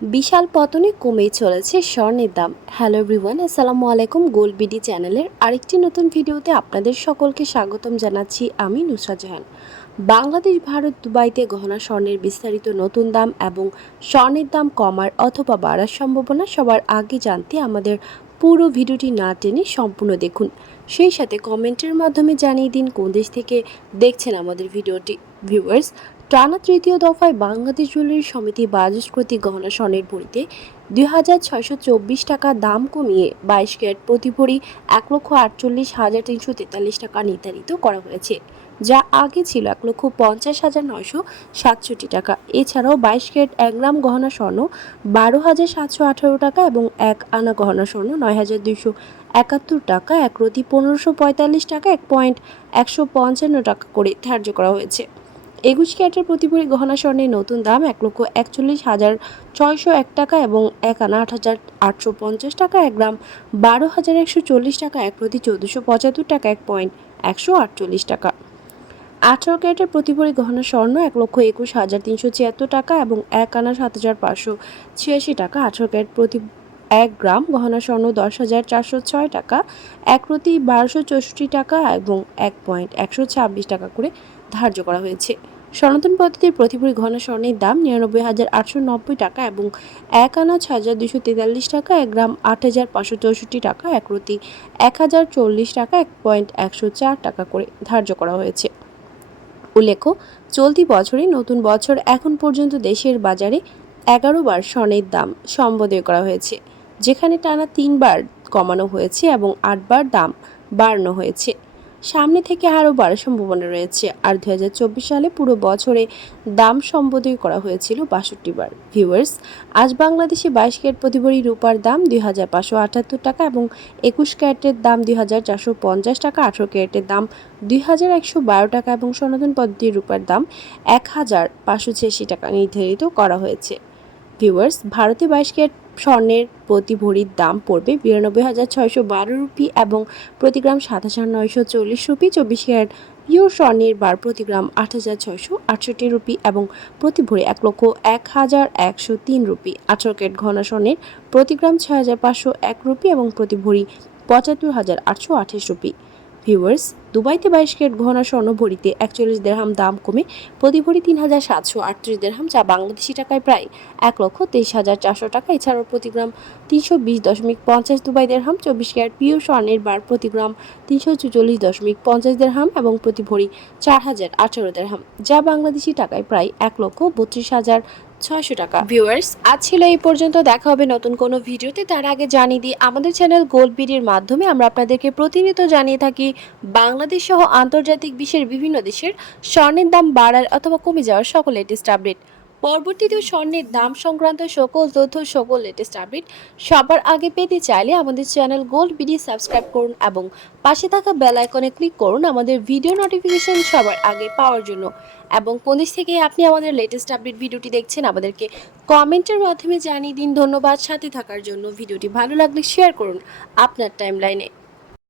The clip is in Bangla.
বিশাল পতনে কমেই চলেছে স্বর্ণের দাম। হ্যালো এভরিওয়ান, আসসালামু আলাইকুম। গোল্ড বিডি চ্যানেলের আরেকটি নতুন ভিডিওতে আপনাদের সকলকে স্বাগতম জানাচ্ছি। আমি নুসরাত জাহান। বাংলাদেশ, ভারত, দুবাইতে গহনা স্বর্ণের বিস্তারিত নতুন দাম এবং স্বর্ণের দাম কমার অথবা বাড়ার সম্ভাবনা সবার আগে জানতে আমাদের পুরো ভিডিওটি না টেনে সম্পূর্ণ দেখুন। সেই সাথে কমেন্টের মাধ্যমে জানিয়ে দিন কোন দেশ থেকে দেখছেন আমাদের ভিডিওটি। ভিউয়ার্স, টানা তৃতীয় দফায় বাংলাদেশ জুয়েলারি সমিতি বাজাজ প্রতি গহনা স্বর্ণের ভরিতে ২,৬২৪ টাকা দাম কমিয়ে ২২ ক্যারেট প্রতি ভরি ১,৪৮,৩৪৩ টাকা নির্ধারিত করা হয়েছে, যা আগে ছিল ১,৫০,৯৬৭ টাকা। এছাড়াও ২২ ক্যারেট ১ গ্রাম গহনা স্বর্ণ ১২,৭১৮ টাকা এবং ১ আনা গহনা স্বর্ণ ৯,২৭১ টাকা, ১ রতি ১৫৪৫ টাকা, ১,১৫৫ টাকা করে ধার্য করা হয়েছে। ২১ ক্যারেটের প্রতি ভরি গহনা স্বর্ণের নতুন দাম ১,৪১,৬০১ টাকা এবং ১ আনা ৮,৮৫০ টাকা, ১ গ্রাম ১২,১৪০ টাকা, ১ প্রতি ১৪৭৫ টাকা, ১,১৪৮ টাকা। ১৮ ক্যারেটের প্রতি ভরি গহনা স্বর্ণ ১,২১,৩৭৬ টাকা এবং ১ আনা ৭,৫৮৬ টাকা। ১৮ ক্যারেট প্রতি ১ গ্রাম গহনা স্বর্ণ ১০,৪০৬ টাকা, ১ প্রতি ১২৬৪ টাকা এবং ১,১২৬ টাকা করে ধার্য করা হয়েছে। সনাতন পদ্ধতির প্রতি ভরি গহনা স্বর্ণের দাম ৯৯,৮৯০ টাকা এবং ১ আনা ৬,২৪৩ টাকা, ১ গ্রাম ৮,৫৬৪ টাকা, ১ রতি ১,০৪০ টাকা, ১,১০৪ টাকা করে ধার্য করা হয়েছে। উল্লেখ্য, চলতি বছরে নতুন বছর এখন পর্যন্ত দেশের বাজারে ১১ বার স্বর্ণের দাম সম্বোধন করা হয়েছে, যেখানে টানা ৩ বার কমানো হয়েছে এবং ৮ বার দাম বাড়ানো হয়েছে। সামনে থেকে আরও বাড়ার সম্ভাবনা রয়েছে। আর ২০২৪ সালে পুরো বছরে দাম সম্বোধন করা হয়েছিল ৬২ বার। ভিউয়ার্স, আজ বাংলাদেশে ২২ ক্যারেট প্রতি ভরি রূপার দাম ২,৫৭৮ টাকা এবং ২১ ক্যারেটের দাম ২,৪৫০ টাকা, ১৮ ক্যারেটের দাম ২,১১২ টাকা এবং সনাতন পদ্ধতির রূপার দাম ১,৫৮৬ টাকা নির্ধারিত করা হয়েছে। ভিউয়ার্স, ভারতে ২২ ক্যারেট স্বর্ণের প্রতি ভরির দাম পড়বে ৯২,৬১২ রুপি এবং প্রতি গ্রাম ২৭,৯৪০ রুপি। ২৪ ক্যারেট পিওর স্বর্ণের বার প্রতি গ্রাম ৮,৬৬৮ রুপি এবং প্রতি ভরি ১,০১,১০৩ রুপি। ১৮ ক্যারেট ঘন স্বর্ণের প্রতি গ্রাম ৬,৫০১ রুপি এবং প্রতি ভরি ৭৫,৮২৮ রুপি। ভিউয়ার্স, দুবাইতে ২২ ক্যারেট গহনা স্বর্ণ ভরিতে ৪১ দিরহাম দাম কমে প্রতি ভরি ৩,৭৩৮ দিরহাম, যা বাংলাদেশি টাকায় প্রায় ১,২৩,৪০০ টাকা। এছাড়াও প্রতি গ্রাম ৩২০.৫০ দুবাই দিরহাম। ২৪ ক্যারেট পিওর স্বর্ণের বার প্রতি গ্রাম ৩৪৪.৫০ দিরহাম এবং প্রতি ভরি ৪,০১৮ দিরহাম, যা বাংলাদেশি টাকায় প্রায় ১,৩২,৬০০ টাকা। ভিউয়ার্স, আজ ছিল এই পর্যন্ত। দেখা হবে নতুন কোনো ভিডিওতে। তার আগে জানিয়ে দিই, আমাদের চ্যানেল গোল্ড বিডির মাধ্যমে আমরা আপনাদেরকে প্রতিনিয়ত জানিয়ে থাকি বাংলাদেশ সহ আন্তর্জাতিক বিশ্বের বিভিন্ন দেশের স্বর্ণের দাম বাড়ার অথবা কমে যাওয়ার সকল লেটেস্ট আপডেট। পরবর্তীতে স্বর্ণের দাম সংক্রান্ত সকল তথ্য, সকল লেটেস্ট আপডেট সবার আগে পেতে চাইলে আমাদের চ্যানেল গোল্ড বিডি সাবস্ক্রাইব করুন এবং পাশে থাকা বেল আইকনে ক্লিক করুন আমাদের ভিডিও নোটিফিকেশন সবার আগে পাওয়ার জন্য। এবং কোন দেশ থেকে আপনি আমাদের লেটেস্ট আপডেট ভিডিওটি দেখছেন আমাদেরকে কমেন্টের মাধ্যমে জানিয়ে দিন। ধন্যবাদ সাথে থাকার জন্য। ভিডিওটি ভালো লাগলে শেয়ার করুন আপনার টাইমলাইনে।